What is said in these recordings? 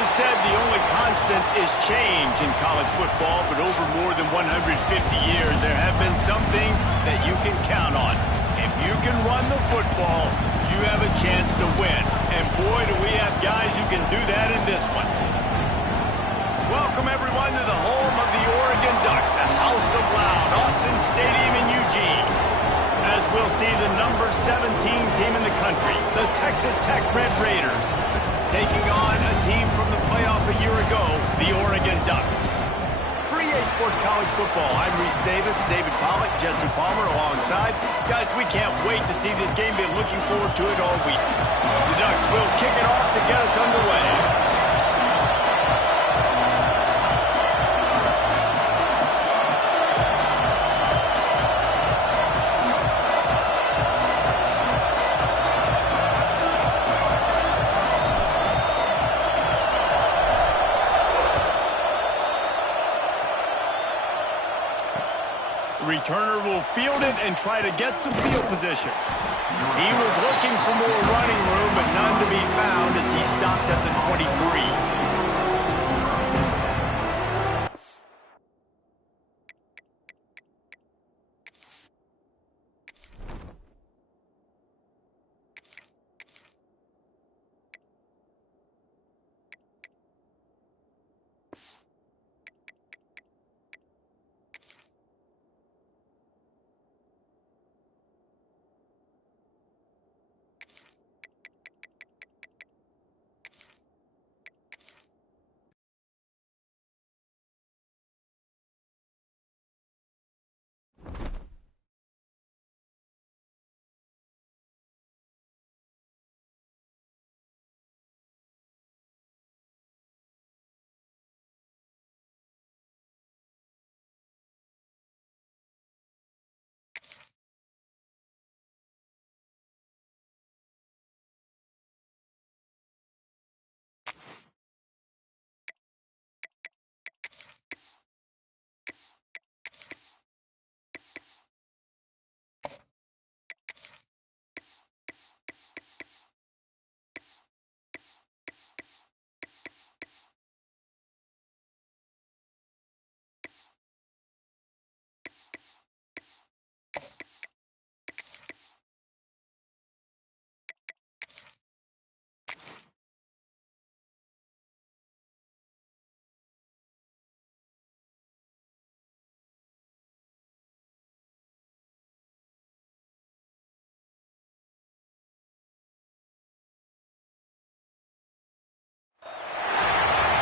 is said the only constant is change in college football, but over more than 150 years, there have been some things that you can count on. If you can run the football, you have a chance to win. And boy, do we have guys who can do that in this one. Welcome, everyone, to the home of the Oregon Ducks, the House of Loud, Autzen Stadium in Eugene. As we'll see the number 17 team in the country, the Texas Tech Red Raiders, taking on a team from the playoff a year ago, the Oregon Ducks. For EA Sports College Football, I'm Reese Davis, David Pollack, Jesse Palmer alongside. Guys, we can't wait to see this game. Been looking forward to it all week. The Ducks will kick it off to get us underway. Returner will field it and try to get some field position. He was looking for more running room, but none to be found as he stopped at the 23.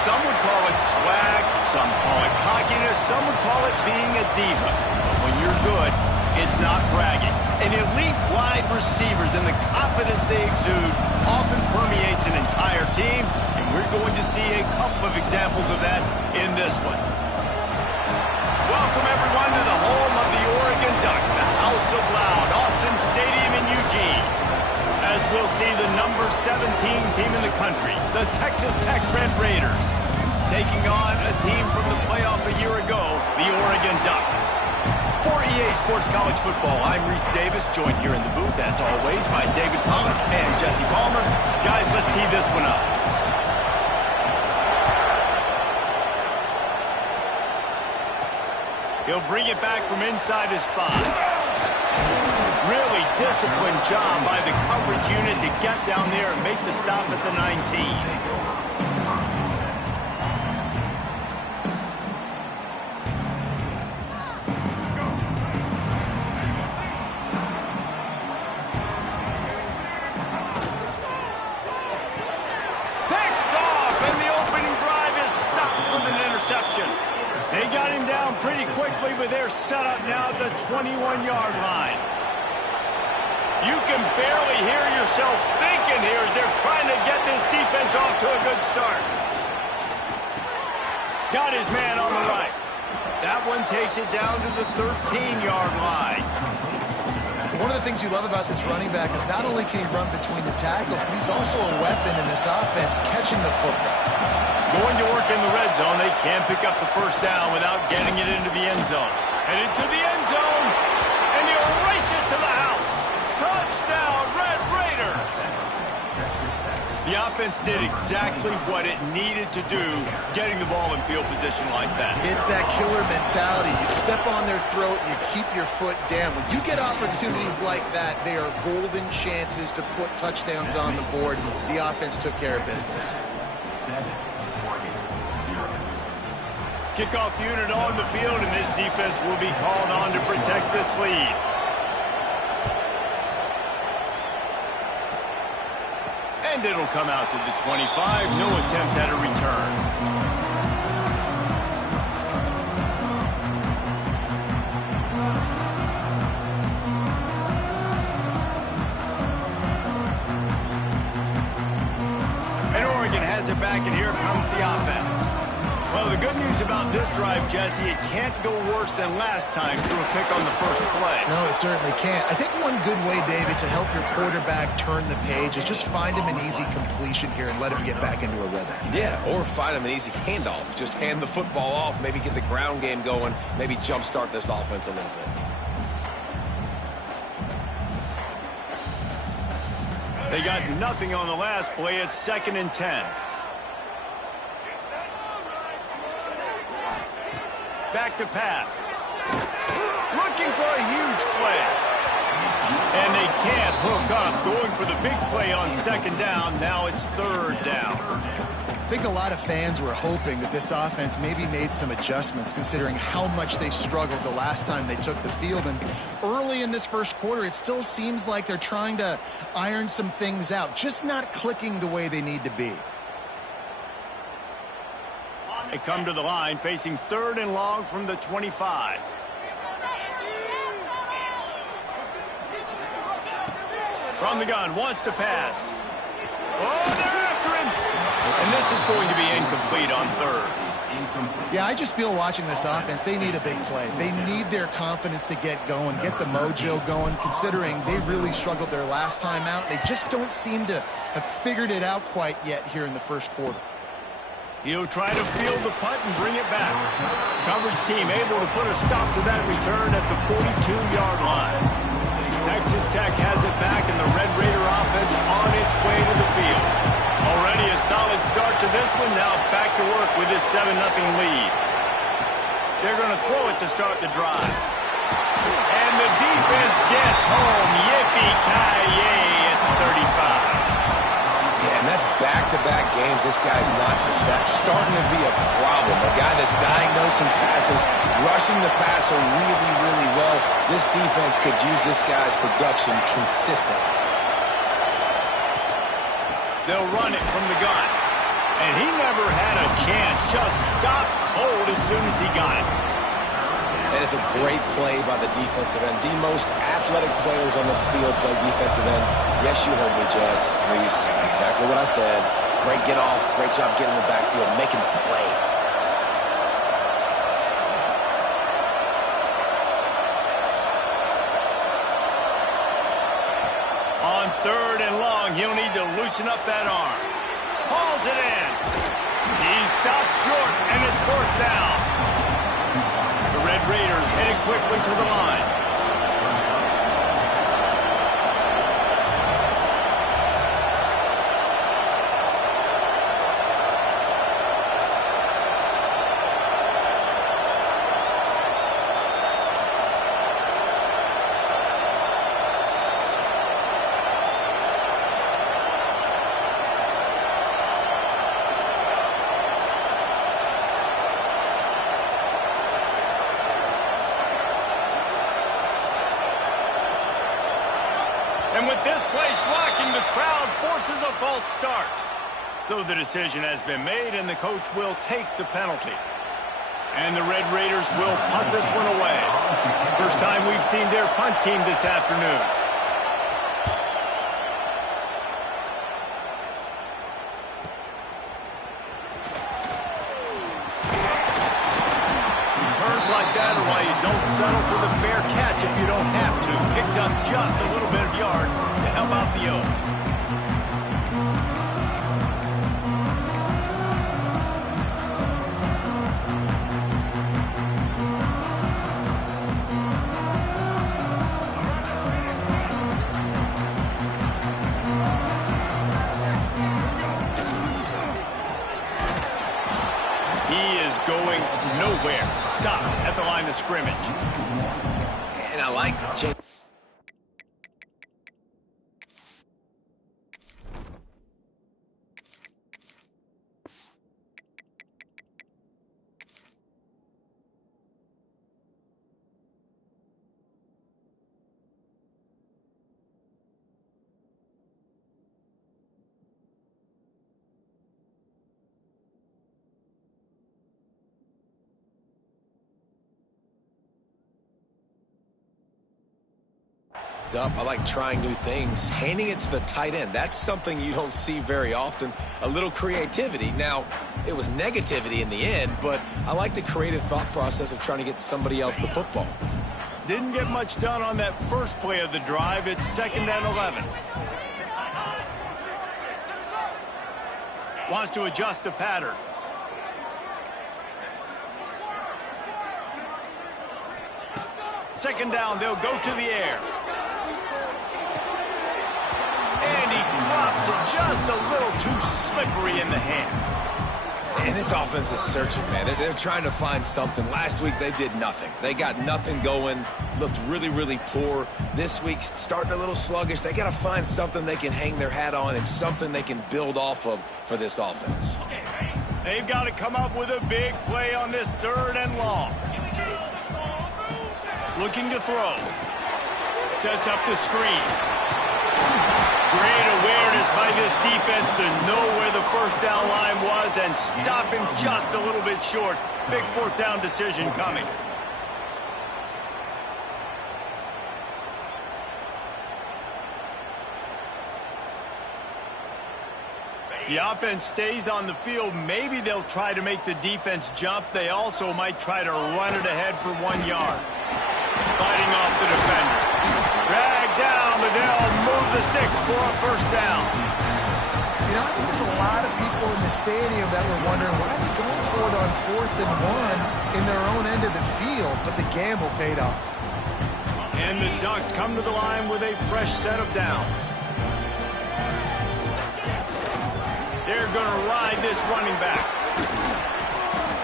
Some would call it swag, some call it cockiness, some would call it being a diva. But when you're good, it's not bragging. And elite wide receivers and the confidence they exude often permeates an entire team, and we're going to see a couple of examples of that in this one. Welcome, everyone, to the home of the Oregon Ducks, the House of Loud, Autzen Stadium in Eugene. As we'll see the number 17 team in the country, the Texas Tech Red Raiders, taking on a team from the playoff a year ago, the Oregon Ducks. For EA Sports College Football, I'm Reese Davis, joined here in the booth, as always, by David Pollack and Jesse Palmer. Guys, let's tee this one up. He'll bring it back from inside his 5. Really disciplined job by the coverage unit to get down there and make the stop at the 19. They got him down pretty quickly, but they're set up now at the 21-yard line. You can barely hear yourself thinking here as they're trying to get this defense off to a good start. Got his man on the right. That one takes it down to the 13-yard line. One of the things you love about this running back is not only can he run between the tackles, but he's also a weapon in this offense, catching the football. Going to work in the red zone, they can't pick up the first down without getting it into the end zone. Headed to the end zone, and they'll race it to the house. Touchdown, Red Raiders! The offense did exactly what it needed to do, getting the ball in field position like that. It's that killer mentality. You step on their throat, you keep your foot down. When you get opportunities like that, they are golden chances to put touchdowns on the board. The offense took care of business. Kickoff unit on the field, and this defense will be called on to protect this lead. And it'll come out to the 25. No attempt at a return. And Oregon has it back, and here comes the offense. Well, the good news about this drive, Jesse, it can't go worse than last time through a pick on the first play. No, it certainly can't. I think one good way, David, to help your quarterback turn the page is just find him an easy completion here and let him get back into a rhythm. Yeah, or find him an easy handoff. Just hand the football off, maybe get the ground game going, maybe jumpstart this offense a little bit. They got nothing on the last play. It's 2nd and 10. Back to pass. Looking for a huge play. And they can't hook up. Going for the big play on 2nd down. Now it's 3rd down. I think a lot of fans were hoping that this offense maybe made some adjustments considering how much they struggled the last time they took the field. And early in this first quarter, it still seems like they're trying to iron some things out, just not clicking the way they need to be. They come to the line facing 3rd and long from the 25. From the gun, wants to pass. Oh, they're after him! And this is going to be incomplete on 3rd. Yeah, I just feel watching this offense, they need a big play. They need their confidence to get going, get the mojo going, considering they really struggled their last time out. They just don't seem to have figured it out quite yet here in the first quarter. He'll try to field the punt and bring it back. Coverage team able to put a stop to that return at the 42-yard line. Texas Tech has it back, and the Red Raider offense on its way to the field. Already a solid start to this one. Now back to work with this 7-0 lead. They're going to throw it to start the drive. And the defense gets home. Yippee-ki-yay at the 35. Yeah, and that's back-to-back games. This guy's notched a sack. Starting to be a problem. A guy that's diagnosing passes, rushing the passer really, really well. This defense could use this guy's production consistently. They'll run it from the gun. And he never had a chance. Just stopped cold as soon as he got it. And it's a great play by the defensive end. The most athletic players on the field play defensive end. Yes, you heard me, Jess, Reese. Exactly what I said. Great get off. Great job getting in the backfield, making the play. On 3rd and long, he'll need to loosen up that arm. Hauls it in. He stopped short, and it's 4th down. The Red Raiders headed quickly to the line. And with this place rocking, the crowd forces a false start. So the decision has been made, and the coach will take the penalty. And the Red Raiders will punt this one away. First time we've seen their punt team this afternoon. Returns like that are why you don't settle for the fair catch if you don't have to. Picks up just a little bit of yards to help out the O. nowhere. Stop at the line of scrimmage. And I like change. Up. I like trying new things. Handing it to the tight end, that's something you don't see very often. A little creativity. Now, it was negativity in the end, but I like the creative thought process of trying to get somebody else the football. Didn't get much done on that first play of the drive. It's 2nd and 11. Wants to adjust the pattern. Second down, they'll go to the air. And he drops it just a little too slippery in the hands. And this offense is searching, man. They're trying to find something. Last week, they did nothing. They got nothing going, looked really, really poor. This week, starting a little sluggish. They got to find something they can hang their hat on and something they can build off of for this offense. They've got to come up with a big play on this 3rd and long. Looking to throw. Sets up the screen. Great awareness by this defense to know where the first down line was and stop him just a little bit short. Big 4th down decision coming. The offense stays on the field. Maybe they'll try to make the defense jump. They also might try to run it ahead for 1 yard. Fighting off the defender. Drag down, but they'll move the sticks for a 1st down. You know, I think there's a lot of people in the stadium that were wondering why are they going for it on 4th and 1 in their own end of the field, but the gamble paid off. And the Ducks come to the line with a fresh set of downs. They're going to ride this running back.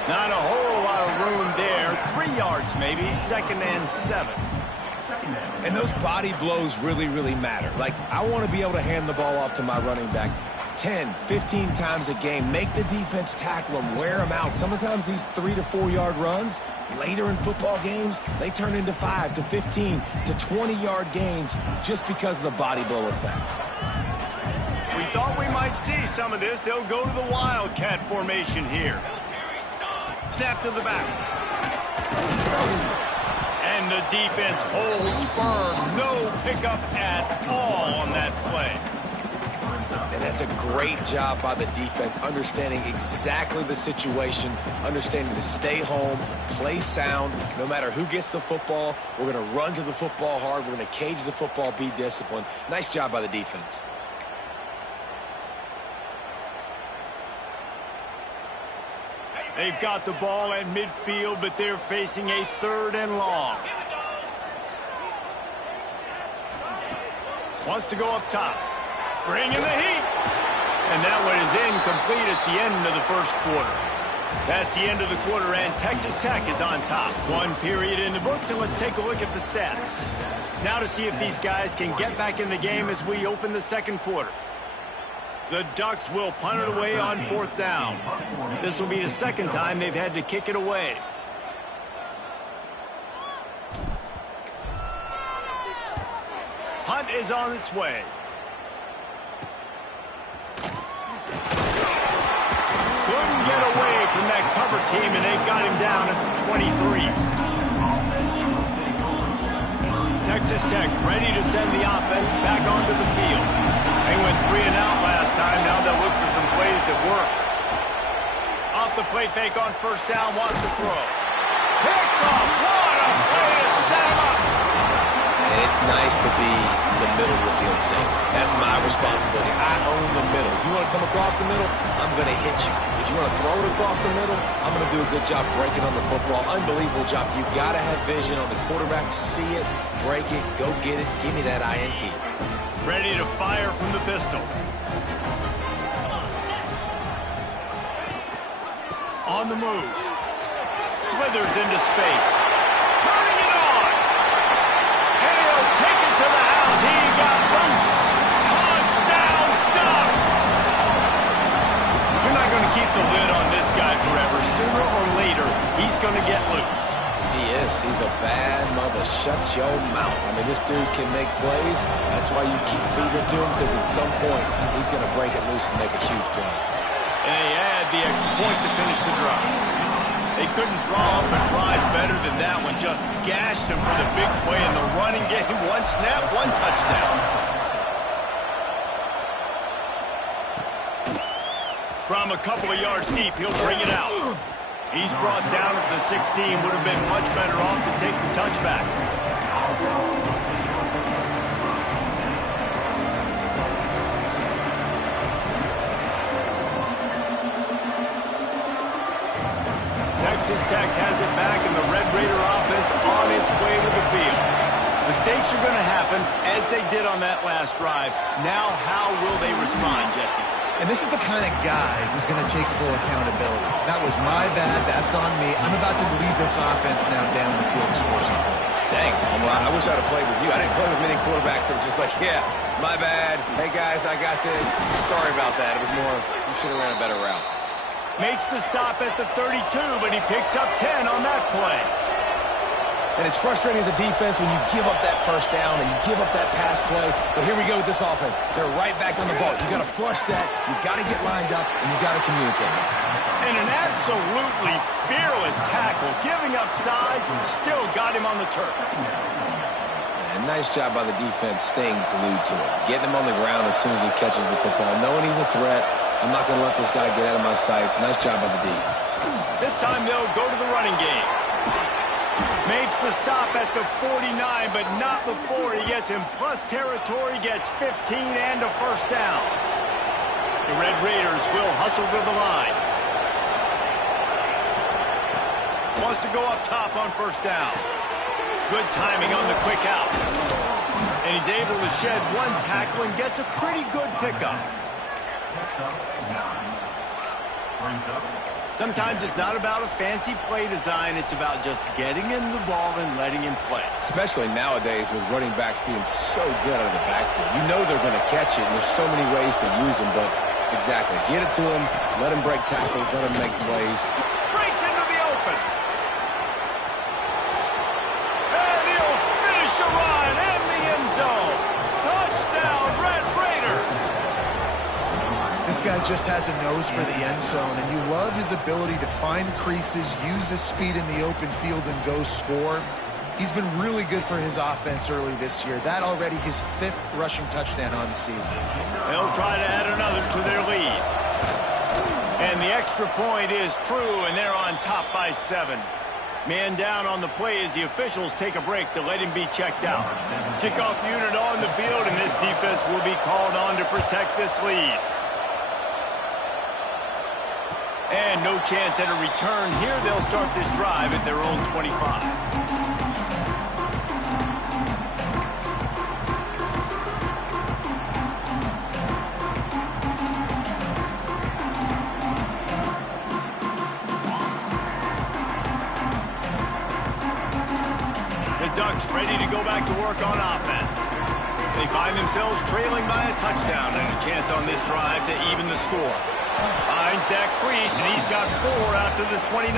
Not a whole lot of room there. 3 yards maybe, 2nd and 7. And those body blows really, really matter. Like, I want to be able to hand the ball off to my running back 10, 15 times a game. Make the defense tackle them, wear them out. Sometimes these 3 to 4 yard runs, later in football games, they turn into 5 to 15 to 20 yard gains just because of the body blow effect. We thought we might see some of this. They'll go to the Wildcat formation here. Snap to the back. And the defense holds firm. No pickup at all on that play. And that's a great job by the defense, understanding exactly the situation, understanding to stay home, play sound. No matter who gets the football, we're going to run to the football hard. We're going to cage the football, be disciplined. Nice job by the defense. They've got the ball at midfield, but they're facing a 3rd and long. Wants to go up top. Bringing the heat. And that one is incomplete. It's the end of the 1st quarter. That's the end of the quarter, and Texas Tech is on top. 1 period in the books, and let's take a look at the stats. Now to see if these guys can get back in the game as we open the 2nd quarter. The Ducks will punt it away on 4th down. This will be the 2nd time they've had to kick it away. Punt is on its way. Couldn't get away from that cover team, and they've got him down at the 23. Texas Tech ready to send the offense back onto the field. They went 3 and out last time. Now they'll look for some plays that work. Off the play fake on 1st down, wants to throw. Picked off. What a play to set him up. And it's nice to be the middle of the field safety. That's my responsibility. I own the middle. If you want to come across the middle, I'm going to hit you. If you want to throw it across the middle, I'm going to do a good job breaking on the football. Unbelievable job. You've got to have vision on the quarterback. See it, break it, go get it. Give me that INT. Ready to fire from the pistol. On the move. slithers into space. Turning it on. And he'll take it to the house. He got loose. Touchdown, Ducks. You're not going to keep the lid on this guy forever. Sooner or later, he's going to get loose. He is. He's a bad mother. Shut your mouth. I mean, this dude can make plays. That's why you keep feeding it to him, because at some point, he's going to break it loose and make a huge play. And they add the extra point to finish the drive. They couldn't draw up a drive better than that one. Just gashed him for the big play in the running game. One snap, one touchdown. From a couple of yards deep, he'll bring it out. He's brought down at the 16. Would have been much better off to take the touchback. Texas Tech has it back, and the Red Raider offense on its way to the field. Mistakes are going to happen, as they did on that last drive. Now, how will they respond, Jesse? And this is the kind of guy who's going to take full accountability. That was my bad. That's on me. I'm about to lead this offense now down the field to score some points. Dang, I wish I'd have played with you. I didn't play with many quarterbacks that were just like, yeah, my bad. Hey, guys, I got this. Sorry about that. It was more, you should have ran a better route. Makes the stop at the 32, but he picks up 10 on that play. And it's frustrating as a defense when you give up that first down and you give up that pass play. But here we go with this offense. They're right back on the ball. You got to flush that. You got to get lined up, and you got to communicate. And an absolutely fearless tackle, giving up size, and still got him on the turf. And nice job by the defense staying glued to him, getting him on the ground as soon as he catches the football, knowing he's a threat. I'm not going to let this guy get out of my sights. Nice job by the D. This time they'll go to the running game. Makes the stop at the 49, but not before he gets in plus territory, gets 15 and a first down. The Red Raiders will hustle to the line. Wants to go up top on first down. Good timing on the quick out. And he's able to shed one tackle and gets a pretty good pickup. Sometimes it's not about a fancy play design. It's about just getting him the ball and letting him play. Especially nowadays with running backs being so good out of the backfield. You know they're going to catch it, and there's so many ways to use them. But exactly, get it to him, let him break tackles, let him make plays. Breaks into the open. And he'll finish the run in the end zone. Touchdown, Red Raiders. This guy just has a nose for the end zone, and you love his ability to find creases, use his speed in the open field, and go score. He's been really good for his offense early this year. That already his 5th rushing touchdown on the season. They'll try to add another to their lead. And the extra point is true, and they're on top by 7. Man down on the play as the officials take a break to let him be checked out. Kickoff unit on the field, and this defense will be called on to protect this lead. And no chance at a return here. They'll start this drive at their own 25. The Ducks ready to go back to work on offense. They find themselves trailing by a touchdown and a chance on this drive to even the score. Finds that crease, and he's got 4 out to the 29.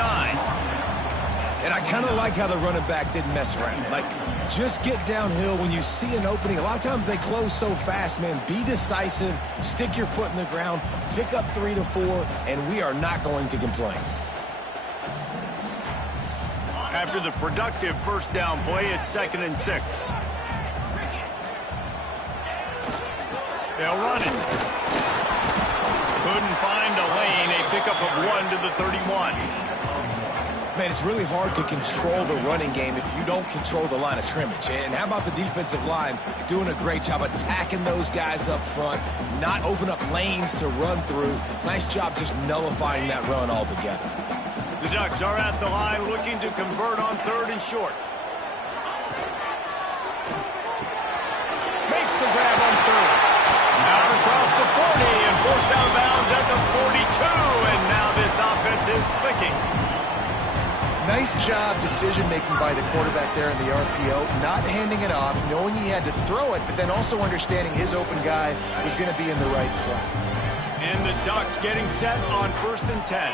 And I kind of like how the running back didn't mess around. Like, just get downhill when you see an opening. A lot of times they close so fast, man. Be decisive, stick your foot in the ground, pick up 3 to 4, and we are not going to complain. After the productive first down play, it's 2nd and 6. They'll run it. Couldn't find a lane. A pickup of 1 to the 31. Man, it's really hard to control the running game if you don't control the line of scrimmage. And how about the defensive line doing a great job attacking those guys up front, not open up lanes to run through. Nice job just nullifying that run altogether. The Ducks are at the line looking to convert on 3rd and short. Makes the grab on 3rd. Out across the 40 and forced out of bounds at the 42. And now this offense is clicking. Nice job decision-making by the quarterback there in the RPO, not handing it off, knowing he had to throw it, but then also understanding his open guy was going to be in the right flat. And the Ducks getting set on 1st and 10.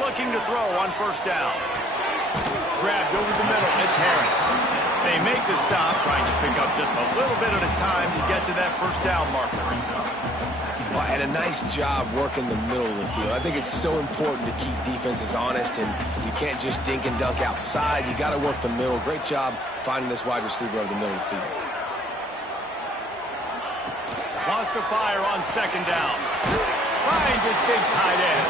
Looking to throw on 1st down. Grabbed over the middle. It's Harris. They make the stop, trying to pick up just a little bit at a time to get to that 1st down marker. Well, and a nice job working the middle of the field. I think it's so important to keep defenses honest, and you can't just dink and dunk outside. You got to work the middle. Great job finding this wide receiver over the middle of the field. Lost to fire on 2nd down. Finds his big tight end.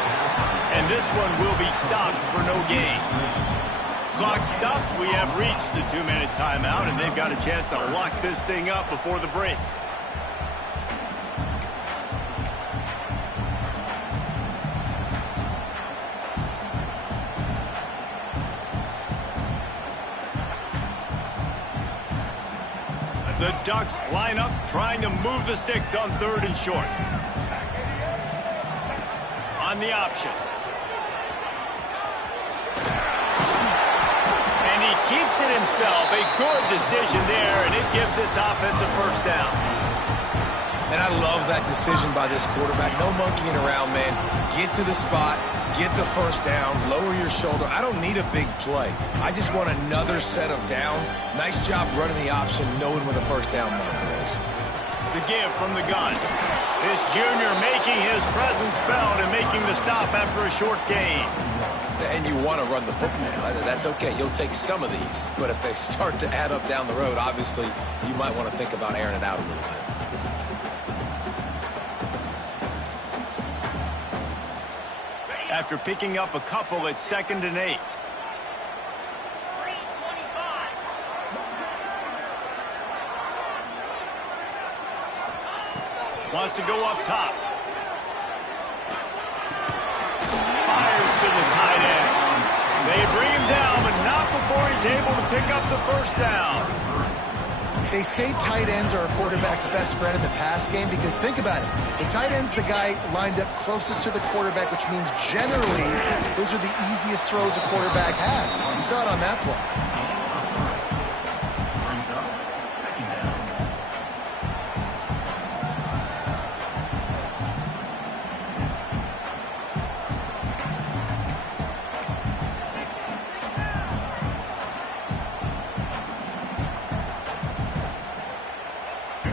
And this one will be stopped for no gain. Clock stopped. We have reached the 2-minute timeout, and they've got a chance to lock this thing up before the break. The Ducks line up, trying to move the sticks on 3rd and short. On the option. And he keeps it himself. A good decision there, and it gives this offense a 1st down. And I love that decision by this quarterback. No monkeying around, man. Get to the spot, get the 1st down, lower your shoulder. I don't need a big play. I just want another set of downs. Nice job running the option, knowing where the 1st down marker is. The give from the gun. This junior making his presence felt and making the stop after a short gain. And you want to run the football. That's okay. You'll take some of these. But if they start to add up down the road, obviously, you might want to think about airing it out a little bit. After picking up a couple at 2nd and 8. Wants to go up top. Fires to the tight end. They bring him down, but not before he's able to pick up the 1st down. They say tight ends are a quarterback's best friend in the pass game because think about it. The tight end's the guy lined up closest to the quarterback, which means generally those are the easiest throws a quarterback has. You saw it on that play.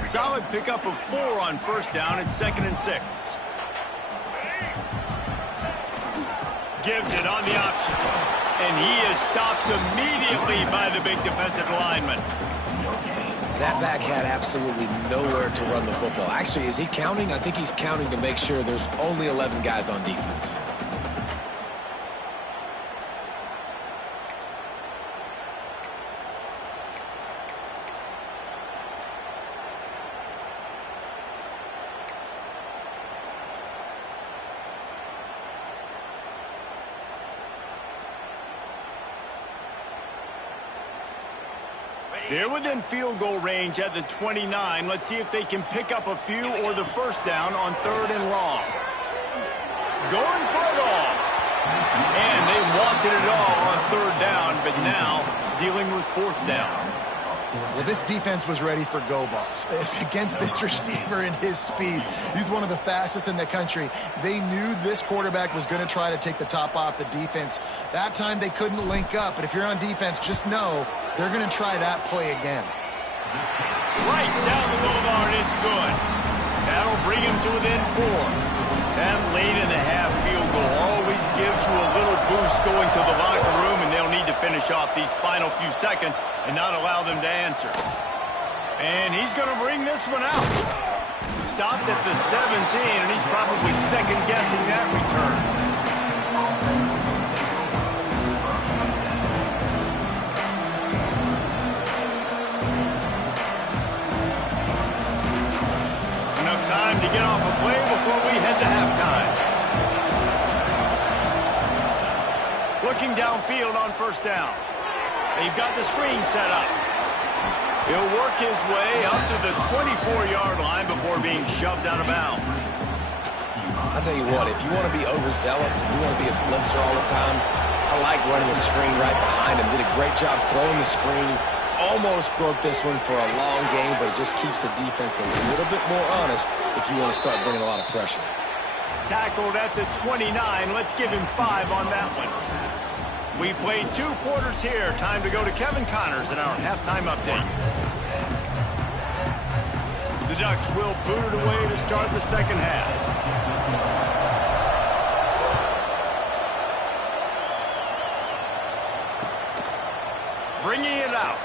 Solid pickup of 4 on 1st down at 2nd and 6. Gives it on the option. And he is stopped immediately by the big defensive lineman. That back had absolutely nowhere to run the football. Actually, is he counting? I think he's counting to make sure there's only 11 guys on defense. They're within field goal range at the 29. Let's see if they can pick up a few or the 1st down on 3rd and long. Going for it all. And they wanted it all on 3rd down, but now dealing with 4th down. Well, this defense was ready for go balls. Against this receiver and his speed, he's one of the fastest in the country. They knew this quarterback was going to try to take the top off the defense. That time they couldn't link up, but if you're on defense, just know they're going to try that play again. Right down the boulevard, it's good. That'll bring him to within 4. That late in the half field goal always gives you a little boost going to the locker room, and they'll need to finish off these final few seconds and not allow them to answer. And he's going to bring this one out. Stopped at the 17, and he's probably second-guessing that return. Time to get off a play before we head to halftime. Looking downfield on 1st down. They've got the screen set up. He'll work his way up to the 24-yard line before being shoved out of bounds. I'll tell you what, if you want to be overzealous and you want to be a blitzer all the time, I like running the screen right behind him. Did a great job throwing the screen. Almost broke this one for a long game, but it just keeps the defense a little bit more honest if you want to start bringing a lot of pressure. Tackled at the 29. Let's give him 5 on that one. We played 2 quarters here. Time to go to Kevin Connors in our halftime update. The Ducks will boot it away to start the second half. Bringing it out.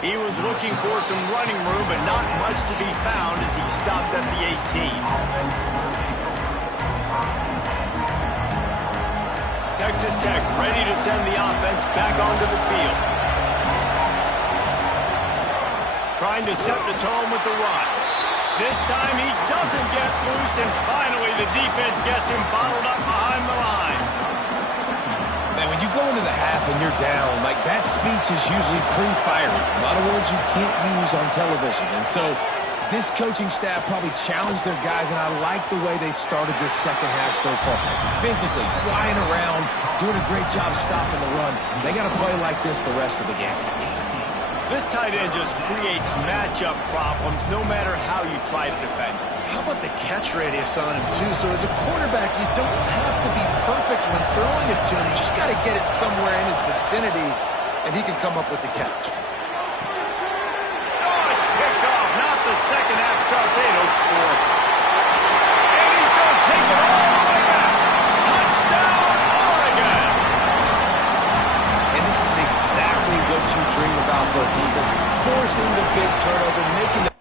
He was looking for some running room, but not much to be found as he stopped at the 18. Texas Tech ready to send the offense back onto the field. Trying to set the tone with the run. This time he doesn't get loose, and finally the defense gets him bottled up behind the line. Man, when you go into the half and you're down, like that speech is usually pre-firing. A lot of words you can't use on television. And so this coaching staff probably challenged their guys, and I like the way they started this second half so far. Physically, flying around, doing a great job stopping the run. They got to play like this the rest of the game. This tight end just creates matchup problems no matter how you try to defend. How about the catch radius on him, too? So as a quarterback, you don't have to be perfect when throwing it to him. You just got to get it somewhere in his vicinity, and he can come up with the catch. Oh, it's picked off. Not the second half start they'd hoped for. And he's going to take it all the way back. Touchdown, Oregon! And this is exactly what you dream about for a defense. Forcing the big turnover, making the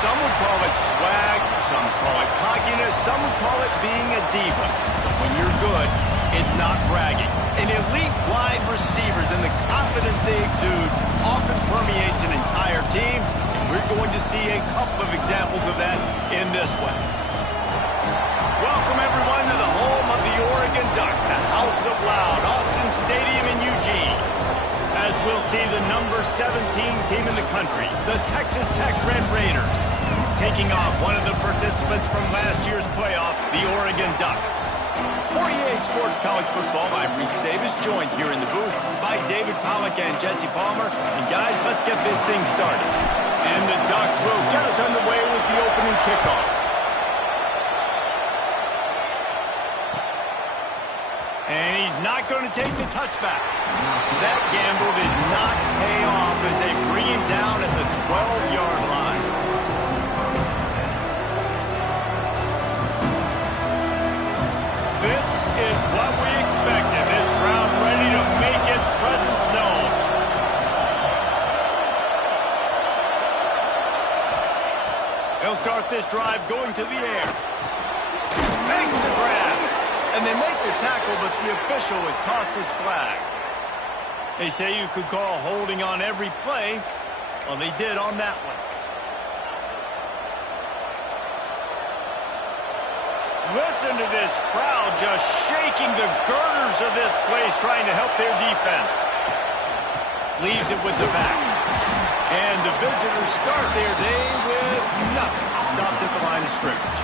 Some would call it swag, some call it cockiness, some would call it being a diva. But when you're good, it's not bragging. An elite wide receivers and the confidence they exude often permeates an entire team, and we're going to see a couple of examples of that in this one. Welcome, everyone, to the home of the Oregon Ducks, the House of Loud, Autzen Stadium in Eugene. As we'll see the number 17 team in the country, the Texas Tech Red Raiders, taking on one of the participants from last year's playoff, the Oregon Ducks. For EA Sports College Football, I'm Reese Davis, joined here in the booth by David Pollack and Jesse Palmer. And guys, let's get this thing started. And the Ducks will get us underway with the opening kickoff. And he's not going to take the touchback. That gamble did not pay off as they bring him down at the 12-yard line. This is what we expected. This crowd ready to make its presence known. They'll start this drive going to the air. Makes the grab. And they make the tackle, but the official has tossed his flag. They say you could call holding on every play. Well, they did on that one. Listen to this crowd just shaking the girders of this place, trying to help their defense. Leaves it with the back. And the visitors start their day with nothing. Stopped at the line of scrimmage.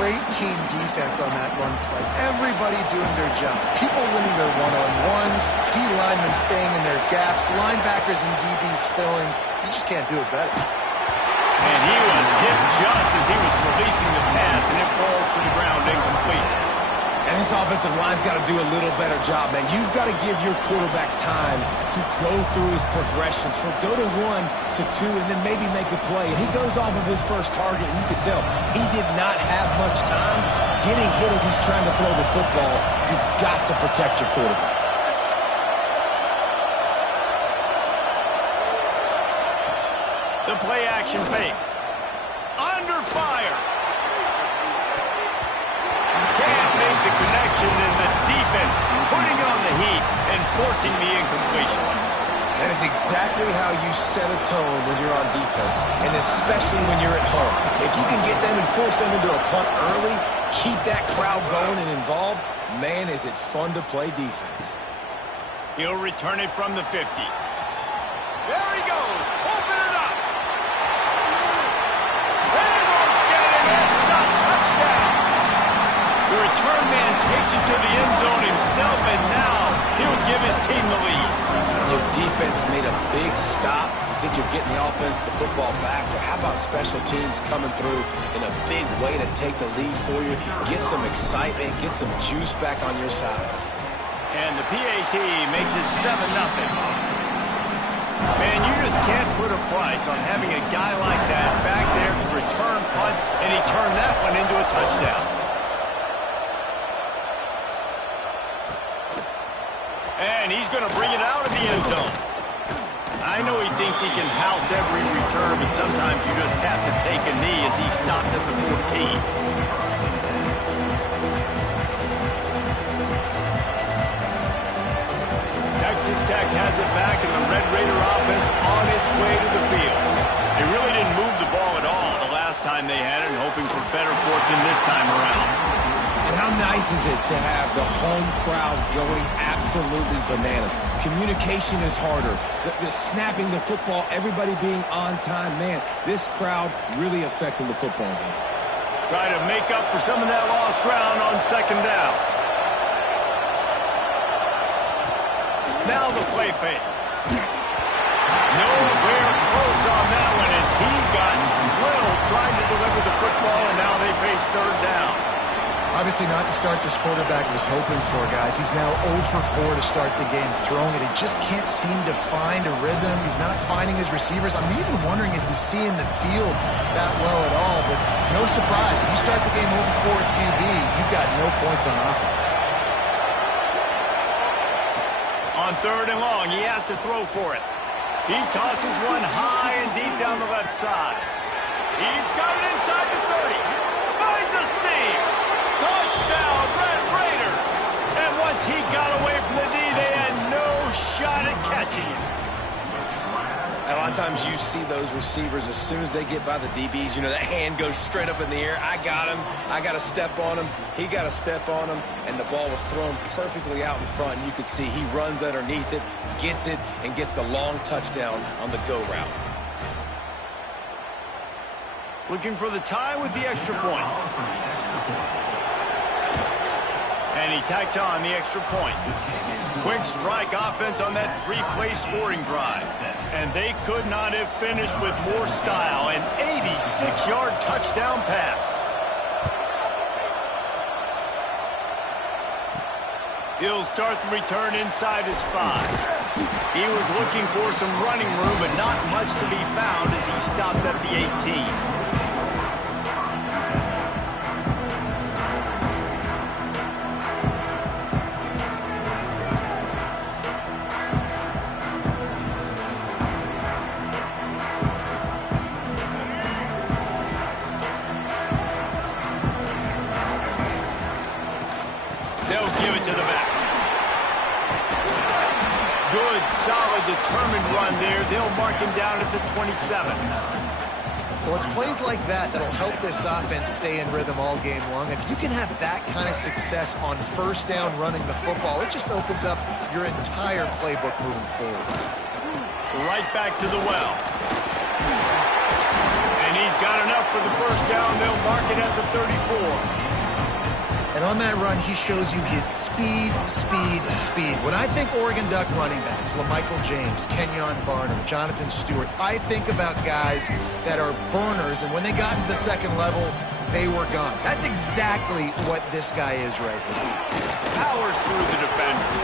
Great team defense on that run play. Everybody doing their job. People winning their one-on-ones, D linemen staying in their gaps, linebackers and DBs filling. You just can't do it better. And he was hit just as he was releasing the pass, and it falls to the ground incomplete. And this offensive line's got to do a little better job, man. You've got to give your quarterback time to go through his progressions, from go to 1 to 2, and then maybe make a play. And he goes off of his first target, and you can tell he did not have much time getting hit as he's trying to throw the football. You've got to protect your quarterback. The play action fake. Under fire. Can't make the connection, and the defense putting on the heat and forcing the incompletion. That is exactly how you set a tone when you're on defense, and especially when you're at home. If you can get them and force them into a punt early, keep that crowd going and involved, man, is it fun to play defense. He'll return it from the 50. There he goes. Open it up. And we'll get it. It's a touchdown. The return man takes it to the end zone himself, and now he'll give his team the lead. Your defense made a big stop. You think you're getting the offense, the football back, but how about special teams coming through in a big way to take the lead for you, get some excitement, get some juice back on your side. And the PAT makes it 7-0. Man, you just can't put a price on having a guy like that back there to return punts, and he turned that one into a touchdown. And he's going to bring it out of the end zone. I know he thinks he can house every return, but sometimes you just have to take a knee as he stopped at the 14. Texas Tech has it back, and the Red Raider offense on its way to the field. They really didn't move the ball at all the last time they had it, and hoping for better fortune this time around. And how nice is it to have the home crowd going absolutely bananas? Communication is harder. The snapping the football, everybody being on time. Man, this crowd really affecting the football game. Try to make up for some of that lost ground on second down. Now the play fake. Nowhere close on that one as he got drilled trying to deliver the football, and now they face third down. Obviously not the start this quarterback was hoping for, guys. He's now 0 for 4 to start the game throwing it. He just can't seem to find a rhythm. He's not finding his receivers. I'm even wondering if he's seeing the field that well at all. But no surprise, when you start the game 0 for 4 at QB, you've got no points on offense. On third and long, he has to throw for it. He tosses one high and deep down the left side. He's got it inside the 30. Finds a seam. Touchdown, Red Raiders. And once he got away from the D, they had no shot at catching him. A lot of times you see those receivers, as soon as they get by the DBs, you know, that hand goes straight up in the air. I got him. I got to step on him. He got to step on him. And the ball was thrown perfectly out in front. And you could see he runs underneath it, gets it, and gets the long touchdown on the go route. Looking for the tie with the extra point. And he tacks on the extra point. Quick strike offense on that three-play scoring drive. And they could not have finished with more style. An 86-yard touchdown pass. He'll start the return inside his 5. He was looking for some running room, but not much to be found as he stopped at the 18. Solid, determined run there. They'll mark him down at the 27. Well, it's plays like that that'll help this offense stay in rhythm all game long. If you can have that kind of success on first down running the football, it just opens up your entire playbook moving forward. Right back to the well. And he's got enough for the first down. They'll mark it at the 34. And on that run, he shows you his speed, speed, speed. When I think Oregon Duck running backs, LaMichael James, Kenyon Barnum, Jonathan Stewart, I think about guys that are burners, and when they got into the second level, they were gone. That's exactly what this guy is right now. Powers through the defender.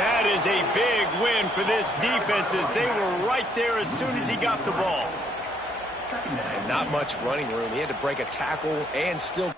That is a big win for this defense as they were right there as soon as he got the ball. And not much running room. He had to break a tackle and still...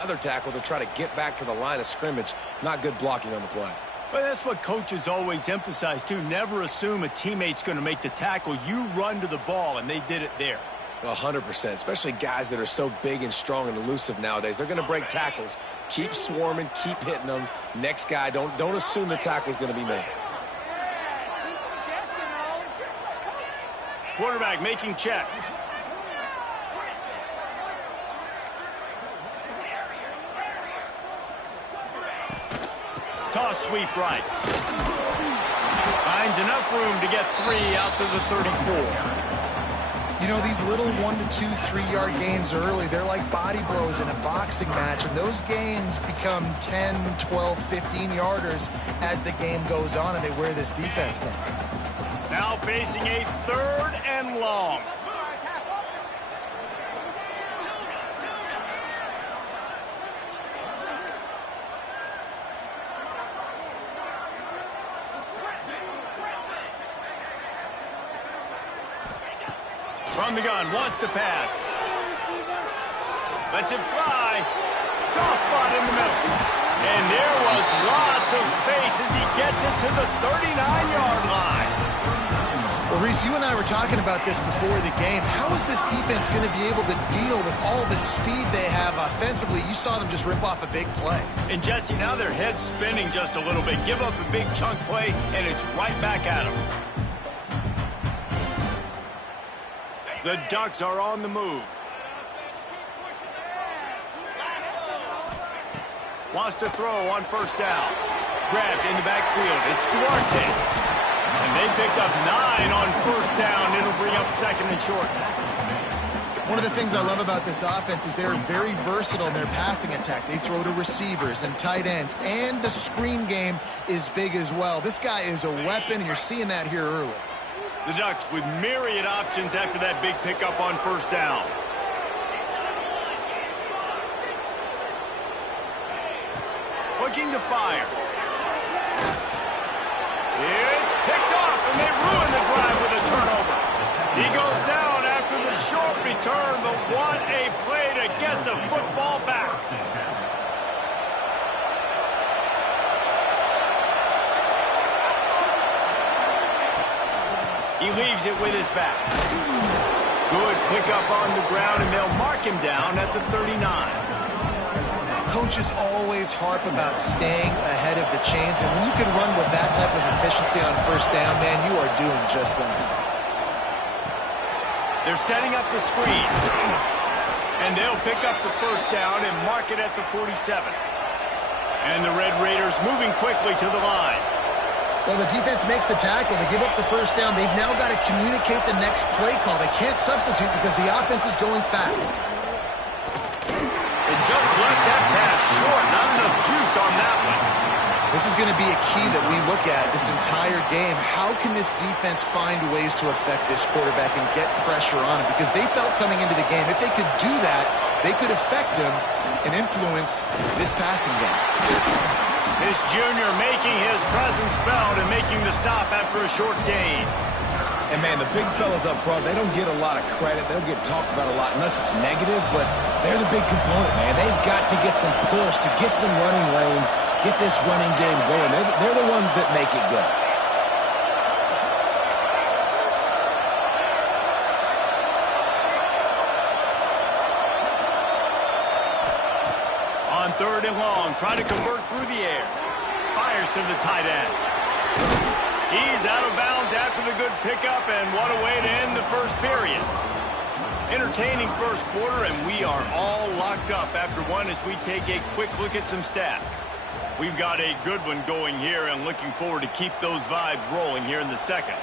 Another tackle to try to get back to the line of scrimmage. Not good blocking on the play. But that's what coaches always emphasize, too. Never assume a teammate's going to make the tackle. You run to the ball, and they did it there. 100%, especially guys that are so big and strong and elusive nowadays. They're going to break tackles. Keep swarming, keep hitting them. Next guy, don't assume the tackle's going to be made. Quarterback making checks. Toss sweep right. Finds enough room to get 3 out to the 34. You know, these little 1 to 2, 3-yard gains early, they're like body blows in a boxing match, and those gains become 10, 12, 15-yarders as the game goes on, and they wear this defense down. Now facing a 3rd and long. On the gun, wants to pass. Lets it fly. Soft spot in the middle. And there was lots of space as he gets it to the 39-yard line. Well, Reese, you and I were talking about this before the game. How is this defense going to be able to deal with all the speed they have offensively? You saw them just rip off a big play. And Jesse, now their head's spinning just a little bit. Give up a big chunk play, and it's right back at them. The Ducks are on the move. Wants to throw on first down. Grabbed in the backfield. It's Duarte. And they picked up 9 on first down. It'll bring up second and short. One of the things I love about this offense is they're very versatile in their passing attack. They throw to receivers and tight ends, and the screen game is big as well. This guy is a weapon, and you're seeing that here early. The Ducks with myriad options after that big pickup on first down. Looking to fire. It's picked off, and they ruin the drive with a turnover. He goes down after the short return, but what a play to get the football back. He leaves it with his back. Good pickup on the ground, and they'll mark him down at the 39. Coaches always harp about staying ahead of the chains, and when you can run with that type of efficiency on first down, man, you are doing just that. They're setting up the screen, and they'll pick up the first down and mark it at the 47. And the Red Raiders moving quickly to the line. Well, the defense makes the tackle. They give up the first down. They've now got to communicate the next play call. They can't substitute because the offense is going fast. Just left that pass short. Not enough juice on that one. This is going to be a key that we look at this entire game. How can this defense find ways to affect this quarterback and get pressure on him? Because they felt coming into the game, if they could do that, they could affect him and influence this passing game. This junior making his presence felt and making the stop after a short gain. And, man, the big fellas up front, they don't get a lot of credit. They don't get talked about a lot unless it's negative, but they're the big component, man. They've got to get some push, to get some running lanes, get this running game going. They're the ones that make it go. On third and long, trying to convert through the air. Fires to the tight end. He's out of bounds after the good pickup, and what a way to end the first period. Entertaining first quarter, and we are all locked up after one as we take a quick look at some stats. We've got a good one going here, and looking forward to keep those vibes rolling here in the second.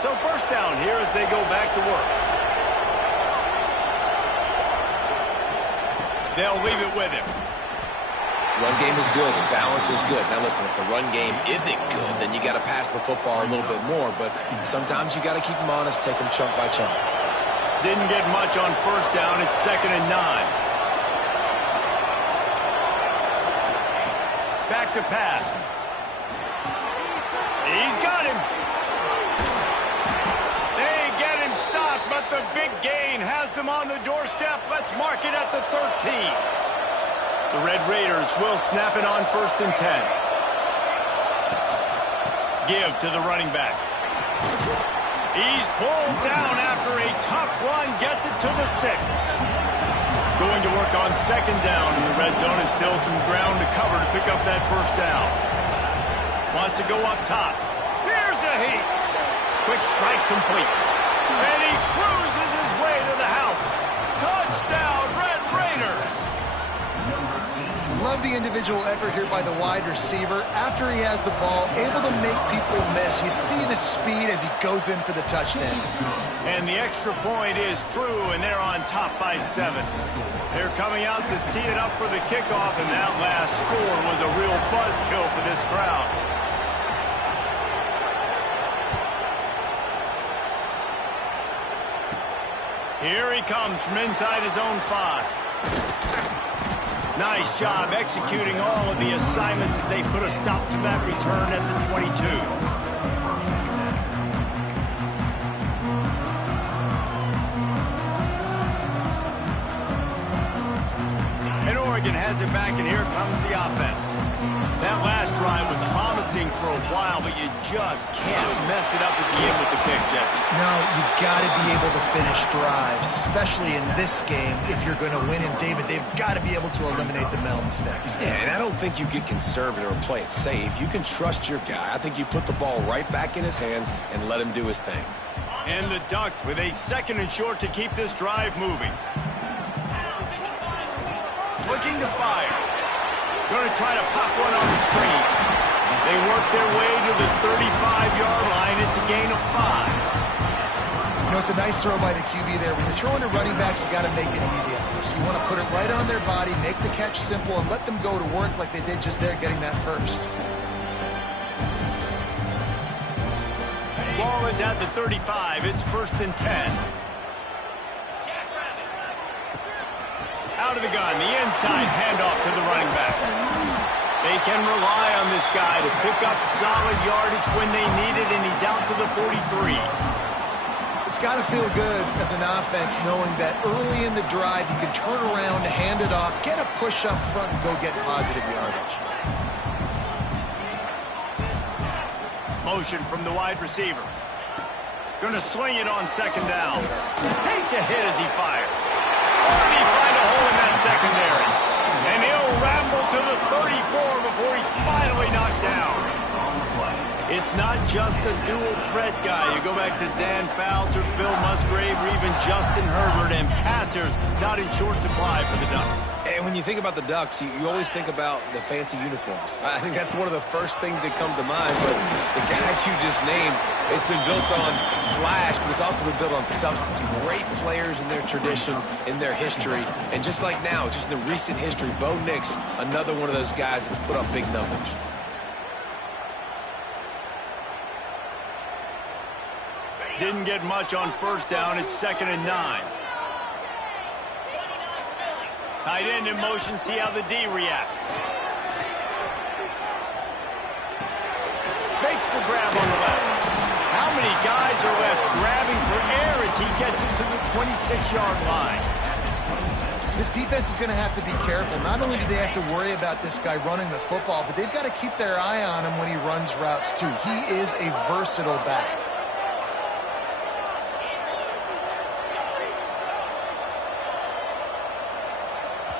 So first down here as they go back to work. They'll leave it with him. Run game is good. Balance is good. Now, listen, if the run game isn't good, then you got to pass the football a little bit more. But sometimes you got to keep them honest, take them chunk by chunk. Didn't get much on first down. It's 2nd and 9. Back to pass. He's got him. But the big gain has them on the doorstep. Let's mark it at the 13. The Red Raiders will snap it on 1st and 10. Give to the running back. He's pulled down after a tough run. Gets it to the 6. Going to work on 2nd down in the red zone. And still some ground to cover to pick up that first down. Wants to go up top. Here's a heat. Quick strike complete. And he cruises his way to the house. Touchdown, Red Raiders. Love the individual effort here by the wide receiver. After he has the ball, able to make people miss. You see the speed as he goes in for the touchdown. And the extra point is true, and they're on top by 7. They're coming out to tee it up for the kickoff, and that last score was a real buzzkill for this crowd. Here he comes from inside his own 5. Nice job executing all of the assignments as they put a stop to that return at the 22. And Oregon has it back, and here comes the offense. That last drive was promising for a while, but you just can't mess it up at the end with the pick, Jesse. No, you've got to be able to finish drives, especially in this game. If you're going to win, and David, they've got to be able to eliminate the mental mistakes. Yeah, and I don't think you get conservative or play it safe. You can trust your guy. I think you put the ball right back in his hands and let him do his thing. And the Ducks with a 2nd and short to keep this drive moving. Looking to fire. Going to try to pop one on the screen. They work their way to the 35-yard line. It's a gain of 5. You know, it's a nice throw by the QB there. When you're throwing to running backs, you got to make it easy on them. So you want to put it right on their body, make the catch simple, and let them go to work like they did just there, getting that first. Ball is at the 35. It's 1st and 10. Out of the gun, the inside handoff to the running back. They can rely on this guy to pick up solid yardage when they need it, and he's out to the 43. It's got to feel good as an offense knowing that early in the drive you can turn around, hand it off, get a push up front, and go get positive yardage. Motion from the wide receiver. Going to sling it on 2nd down. Takes a hit as he fires. Already find a hole in that secondary. And he'll ramble to the 34 before he's finally knocked down. It's not just a dual threat guy. You go back to Dan Fouts or Bill Musgrave or even Justin Herbert, and passers not in short supply for the Ducks. And when you think about the Ducks, you always think about the fancy uniforms. I think that's one of the first things that comes to mind. But the guys you just named, it's been built on flash, but it's also been built on substance. Great players in their tradition, in their history. And just like now, just in the recent history, Bo Nix, another one of those guys that's put up big numbers. Didn't get much on 1st down. It's 2nd and 9. Tight end in motion. See how the D reacts. Makes the grab on the left. How many guys are left grabbing for air as he gets it to the 26-yard line? This defense is going to have to be careful. Not only do they have to worry about this guy running the football, but they've got to keep their eye on him when he runs routes too. He is a versatile back.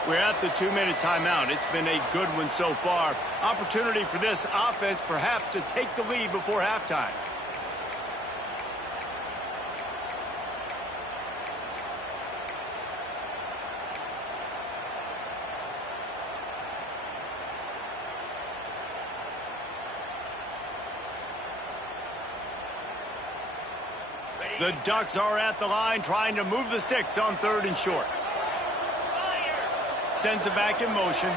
We're at the 2-minute timeout. It's been a good one so far. Opportunity for this offense perhaps to take the lead before halftime. The Ducks are at the line trying to move the sticks on 3rd and short. Sends it back in motion.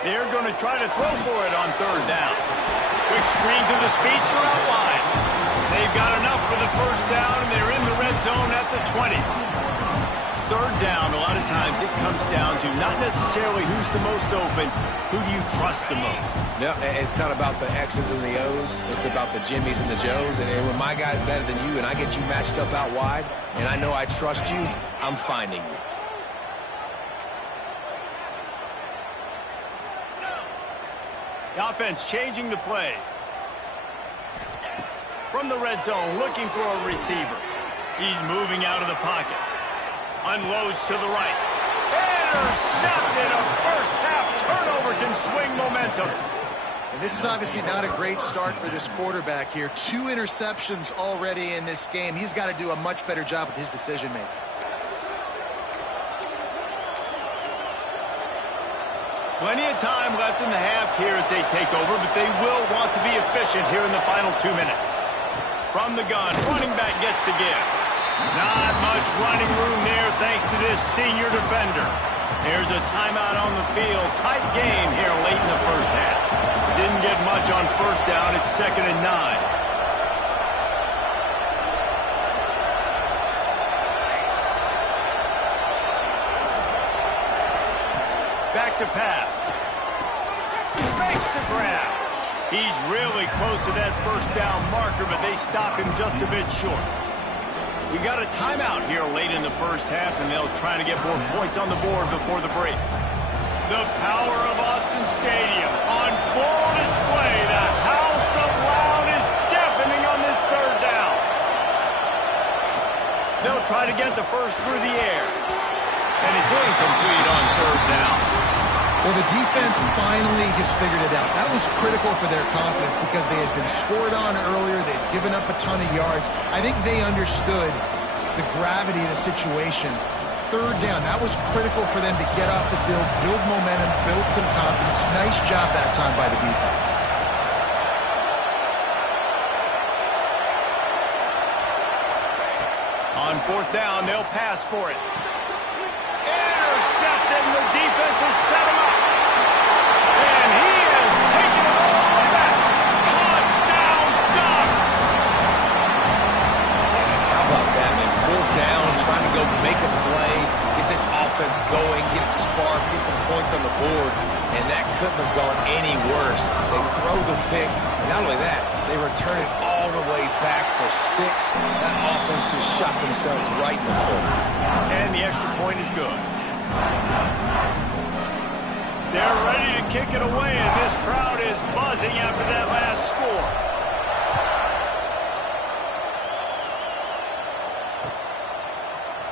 They're going to try to throw for it on 3rd down. Quick screen to the speedster out wide. They've got enough for the 1st down, and they're in the red zone at the 20. 3rd down, a lot of times it comes down to not necessarily who's the most open, who do you trust the most? No, it's not about the X's and the O's. It's about the Jimmies and the Joes. And when my guy's better than you and I get you matched up out wide, and I know I trust you, I'm finding you. The offense changing the play. From the red zone, looking for a receiver. He's moving out of the pocket. Unloads to the right. Intercepted. A first-half turnover can swing momentum. And this is obviously not a great start for this quarterback here. 2 interceptions already in this game. He's got to do a much better job with his decision-making. Plenty of time left in the half here as they take over, but they will want to be efficient here in the final 2 minutes. From the gun, running back gets to give. Not much running room there thanks to this senior defender. There's a timeout on the field. Tight game here late in the first half. Didn't get much on 1st down. It's 2nd and 9. to pass. Makes the grab. He's really close to that first down marker, but they stop him just a bit short. We got a timeout here late in the first half, and they'll try to get more points on the board before the break. The power of Autzen Stadium on full display. The house of loud is deafening on this third down. They'll try to get the first through the air. And it's incomplete on third down. Well, the defense finally has figured it out. That was critical for their confidence because they had been scored on earlier. They'd given up a ton of yards. I think they understood the gravity of the situation. Third down, that was critical for them to get off the field, build momentum, build some confidence. Nice job that time by the defense. On fourth down, they'll pass for it. Intercepted, and the defense has set him up. And he has taken it all the way back. Touchdown, Ducks! Yeah, how about that, man? Fourth down, trying to go make a play, get this offense going, get it sparked, get some points on the board, and that couldn't have gone any worse. They throw the pick, and not only that, they return it all the way back for 6. That offense just shot themselves right in the foot. And the extra point is good. They're ready to kick it away, and this crowd is buzzing after that last score.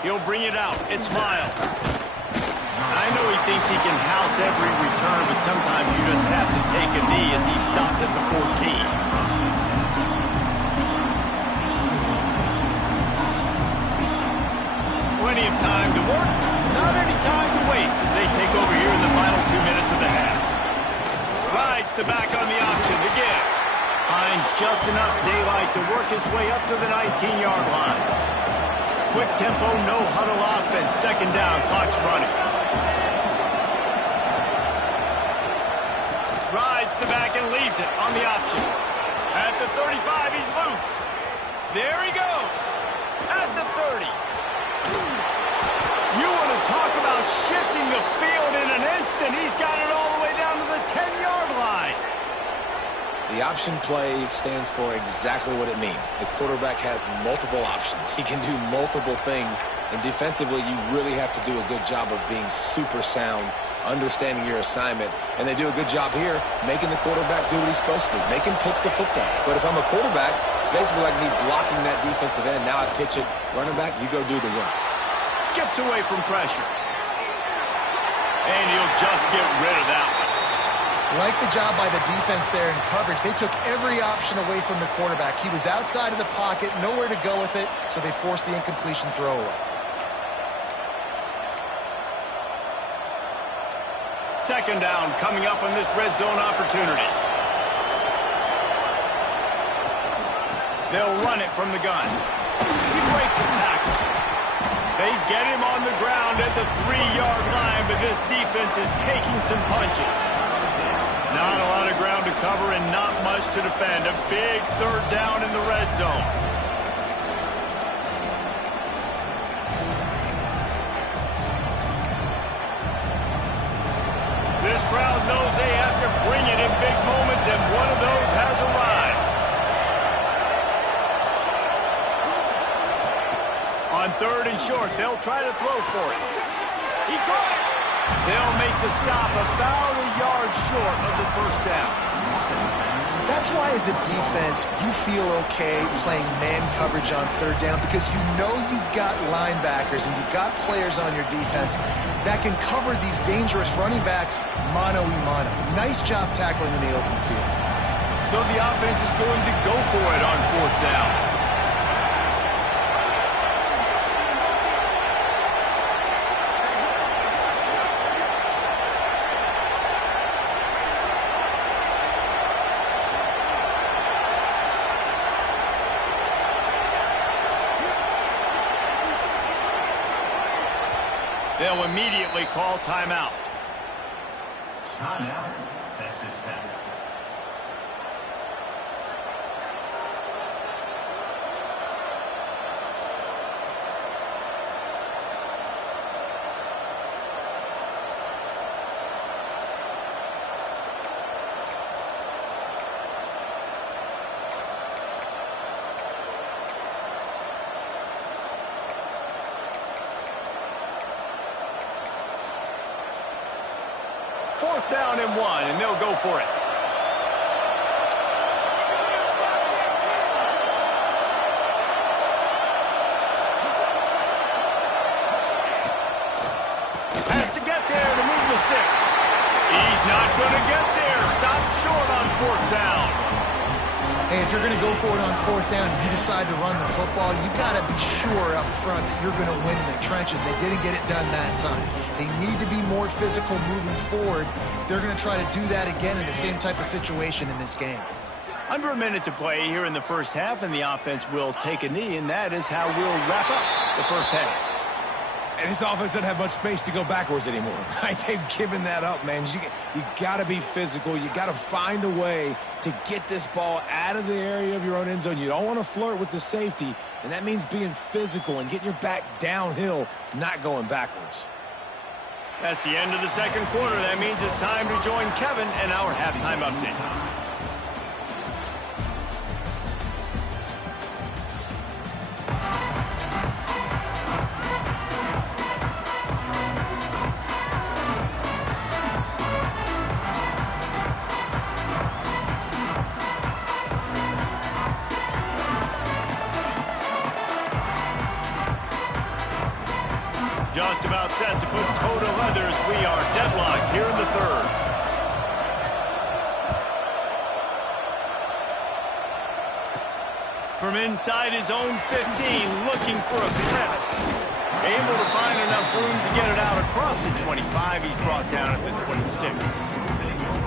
He'll bring it out. It's Miles. I know he thinks he can house every return, but sometimes you just have to take a knee as he stopped at the 14. Plenty of time to work, not any time to waste as they take over here in the final 2 minutes of the half. Rides the back on the option to give. Finds just enough daylight to work his way up to the 19-yard line. Quick tempo, no huddle offense. Second down, clock's running. Rides the back and leaves it on the option. At the 35, he's loose. There he goes. At the 30. You want to talk about shifting the field in an instant. He's got it all the way down to the 10-yard line. The option play stands for exactly what it means. The quarterback has multiple options. He can do multiple things. And defensively, you really have to do a good job of being super sound, understanding your assignment. And they do a good job here, making the quarterback do what he's supposed to do, make him pitch the football. But if I'm a quarterback, it's basically like me blocking that defensive end. Now I pitch it. Running back, you go do the run. Skips away from pressure. And he'll just get rid of that one. Like the job by the defense there in coverage. They took every option away from the quarterback. He was outside of the pocket, nowhere to go with it, so they forced the incompletion throwaway. Second down coming up on this red zone opportunity. They'll run it from the gun. He breaks a tackle. They get him on the ground at the 3-yard line, but this defense is taking some punches. Not a lot of ground to cover and not much to defend. A big third down in the red zone. This crowd knows they have to bring it in big moments, and one of those has arrived. On third and short, they'll try to throw for it. He caught it. They'll make the stop about a yard short of the first down. That's why as a defense, you feel okay playing man coverage on third down because you know you've got linebackers and you've got players on your defense that can cover these dangerous running backs mano-a-mano. Nice job tackling in the open field. So the offense is going to go for it on fourth down. They'll immediately call timeout. Timeout, Texas Tech. 4th down and 1, and they'll go for it. Has to get there to move the sticks. He's not going to get there. Stop short on 4th down. Hey, if you're going to go for it on 4th down and you decide to run the football, you've got to be sure up front that you're going to win in the trenches. They didn't get it done that time. They need to be more physical moving forward. They're going to try to do that again in the same type of situation in this game. Under a minute to play here in the first half, and the offense will take a knee, and that is how we'll wrap up the first half. And this offense doesn't have much space to go backwards anymore. Right? They've given that up, man. You got to be physical. You got to find a way to get this ball out of the area of your own end zone. You don't want to flirt with the safety, and that means being physical and getting your back downhill, not going backwards. That's the end of the second quarter. That means it's time to join Kevin and our halftime update. Just about set to put toe to leathers. We are deadlocked here in the third. From inside his own 15, looking for a pass. Able to find enough room to get it out across the 25. He's brought down at the 26.